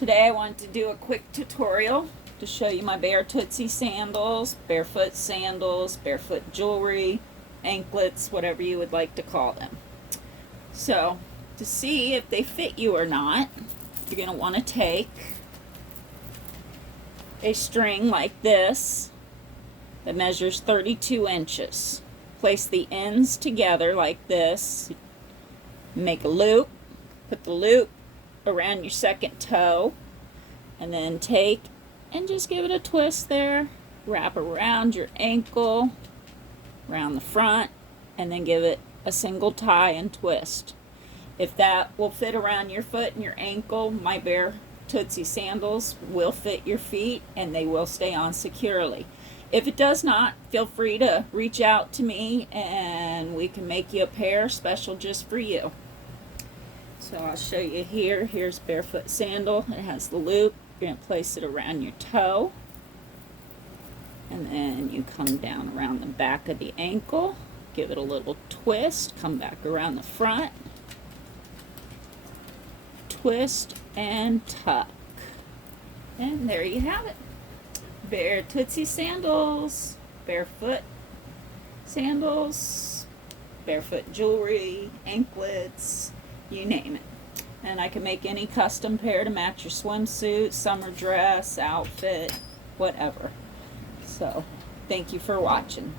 Today I want to do a quick tutorial to show you my Bare Tootsie sandals, barefoot sandals, barefoot jewelry, anklets, whatever you would like to call them. So to see if they fit you or not, you're going to want to take a string like this that measures 32 inches. Place the ends together like this, make a loop, put the loop around your second toe, and then take and just give it a twist there, wrap around your ankle, around the front, and then give it a single tie and twist. If that will fit around your foot and your ankle, my Bare Tootsie sandals will fit your feet and they will stay on securely. If it does not, feel free to reach out to me and we can make you a pair special just for you. So I'll show you here. Here's barefoot sandal. It has the loop. You're going to place it around your toe. And then you come down around the back of the ankle. Give it a little twist. Come back around the front. Twist and tuck. And there you have it. Bare Tootsie sandals. Barefoot sandals. Barefoot jewelry. Anklets. You name it. And I can make any custom pair to match your swimsuit, summer dress, outfit, whatever. So, thank you for watching.